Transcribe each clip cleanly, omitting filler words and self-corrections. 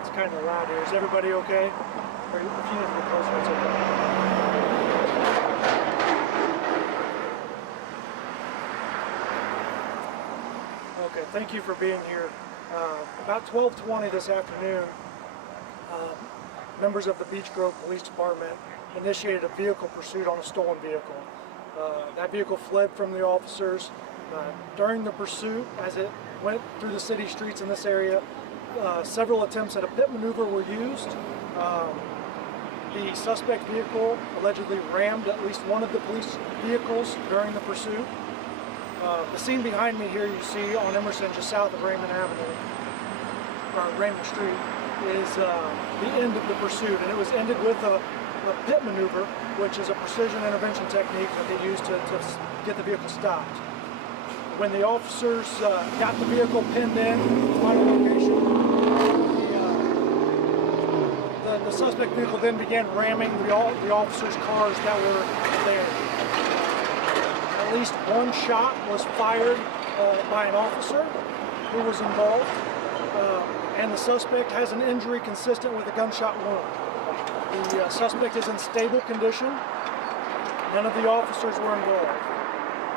It's kind of loud here. Is everybody okay? Or if you need to get closer, it's okay. Okay, thank you for being here. About 12:20 this afternoon, members of the Beech Grove Police Department initiated a vehicle pursuit on a stolen vehicle. That vehicle fled from the officers. During the pursuit, as it went through the city streets in this area, several attempts at a pit maneuver were used. The suspect vehicle allegedly rammed at least one of the police vehicles during the pursuit. The scene behind me here you see on Emerson, just south of Raymond Avenue, or Raymond Street, is the end of the pursuit, and it was ended with a pit maneuver, which is a precision intervention technique that they use to get the vehicle stopped. When the officers got the vehicle pinned in to my location, the suspect vehicle then began ramming the officers' cars that were there. At least one shot was fired by an officer who was involved, and the suspect has an injury consistent with a gunshot wound. The suspect is in stable condition. None of the officers were involved.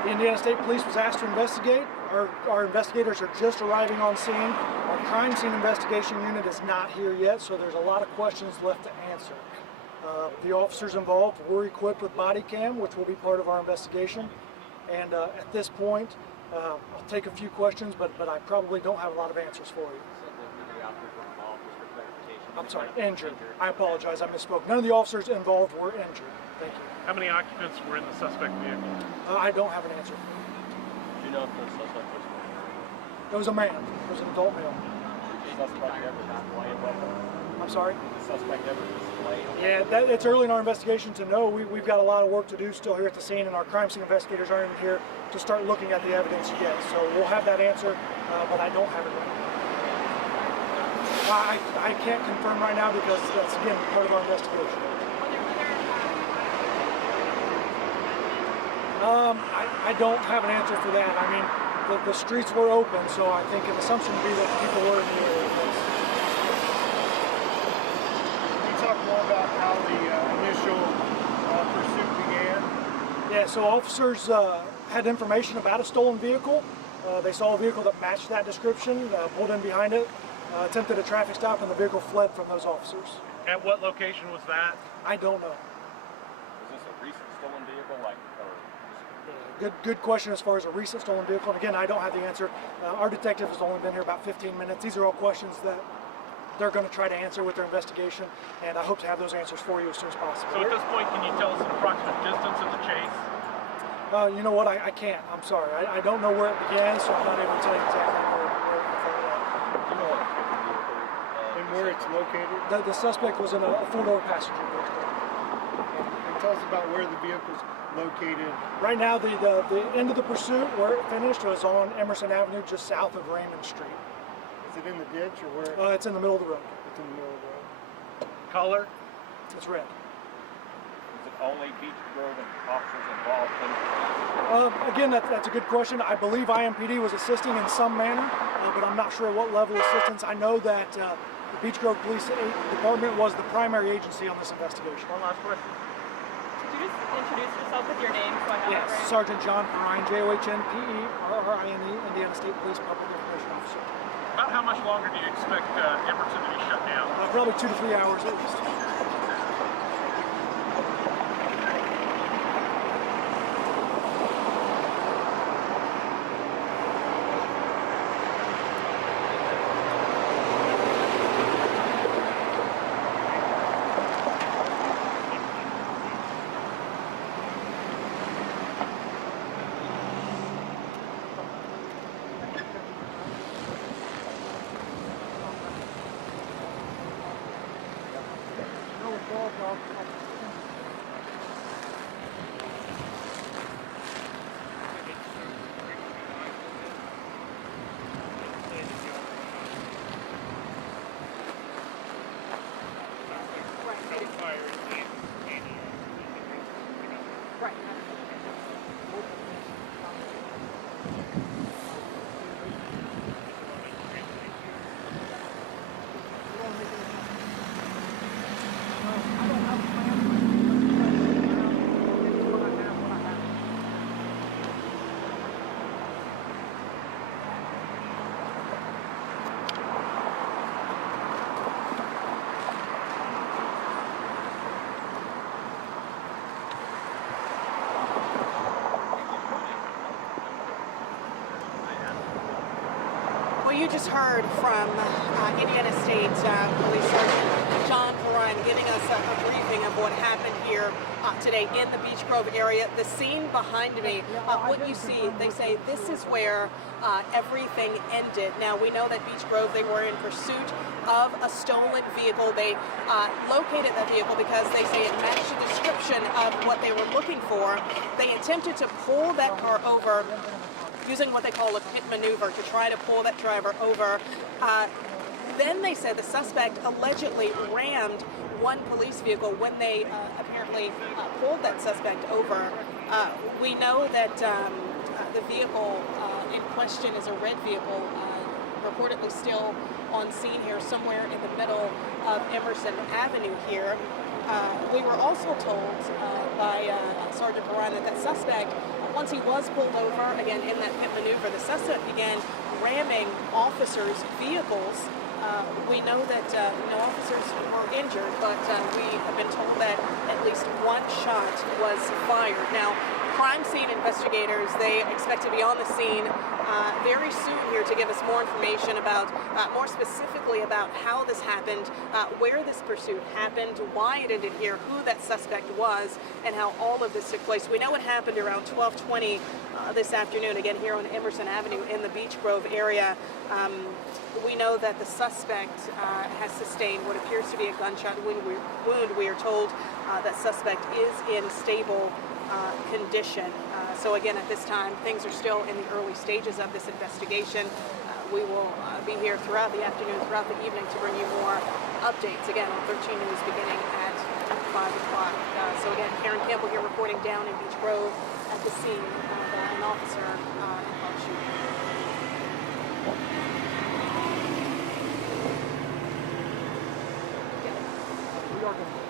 The Indiana State Police was asked to investigate. Our investigators are just arriving on scene. Our crime scene investigation unit is not here yet, so there's a lot of questions left to answer. The officers involved were equipped with body cam, which will be part of our investigation. And at this point, I'll take a few questions, but I probably don't have a lot of answers for you. I'm sorry, injured. I apologize, I misspoke. None of the officers involved were injured. Thank you. How many occupants were in the suspect vehicle? I don't have an answer. Do you know if the suspect was It was a man. It was an adult male. the suspect ever displayed a weapon? I'm sorry? The suspect ever displayed a weapon? Yeah, it's early in our investigation to know. We've got a lot of work to do still here at the scene, and our crime scene investigators aren't even here to start looking at the evidence yet. So we'll have that answer, but I don't have it right now. I can't confirm right now because that's, again, part of our investigation. I don't have an answer for that. I mean, the streets were open, so I think an assumption would be that people were in the area. Can you talk more about how the initial pursuit began? Yeah, so officers had information about a stolen vehicle. They saw a vehicle that matched that description, pulled in behind it, attempted a traffic stop, and the vehicle fled from those officers. At what location was that? I don't know. Was this a recent stolen vehicle, or Good question as far as a recent stolen vehicle. And again, I don't have the answer. Our detective has only been here about 15 minutes. These are all questions that they're going to try to answer with their investigation, and I hope to have those answers for you as soon as possible. So at this point, can you tell us an approximate distance of the chase? You know what? I can't. I'm sorry. I don't know where it began, so I'm not able to tell you exactly where it began. do you know what vehicle And where it's located? The suspect was in a four-door passenger vehicle. And tell us about where the vehicle's located. Right now, the end of the pursuit, where it finished, was on Emerson Avenue, just south of Raymond Street. Is it in the ditch or where? It's in the middle of the road. It's in the middle of the road. Color? It's red. Is it only Beech Grove and officers involved in it? Again, that's a good question. I believe IMPD was assisting in some manner, but I'm not sure what level of assistance. I know that the Beech Grove Police Department was the primary agency on this investigation. One last question. Could you just introduce yourself with your name so I have Yes, it right? Sergeant John Perrine, Johnperrine, Indiana State Police Public Information Officer. About how much longer do you expect Emerson to be shut down? Probably 2 to 3 hours at least. just heard from Indiana State Police Sergeant John Perrine giving us a briefing of what happened here today in the Beech Grove area. The scene behind me, what you see, they say this is where everything ended. Now, we know that Beech Grove, they were in pursuit of a stolen vehicle. They located that vehicle because they say it matched the description of what they were looking for. They attempted to pull that car over using what they call a pit maneuver to try to pull that driver over. Then they said the suspect allegedly rammed one police vehicle when they apparently pulled that suspect over. We know that the vehicle in question is a red vehicle, reportedly still on scene here somewhere in the middle of Emerson Avenue here. We were also told by Sergeant Perrine that suspect, once he was pulled over, again in that pit maneuver, the suspect began ramming officers' vehicles. We know that no officers were injured, but we have been told that at least one shot was fired. Now, crime scene investigators, they expect to be on the scene very soon here to give us more information about, more specifically about how this happened, where this pursuit happened, why it ended here, who that suspect was, and how all of this took place. We know it happened around 12:20 this afternoon, again here on Emerson Avenue in the Beech Grove area. We know that the suspect has sustained what appears to be a gunshot wound. We are told that suspect is in stable condition. So again, at this time, things are still in the early stages of this investigation. We will be here throughout the afternoon, throughout the evening to bring you more updates, again, on 13 News beginning at 5 o'clock. So again, Karen Campbell here reporting down in Beech Grove at the scene of an officer involved shooting. We are going to